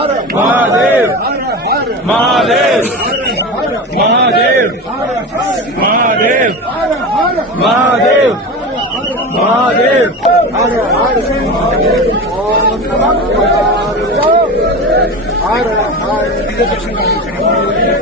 हर महादेव महादेव महादेव महादेव हर महादेव हर हर महादेव हर हर महादेव हर हर महादेव हर हर महादेव हर हर महादेव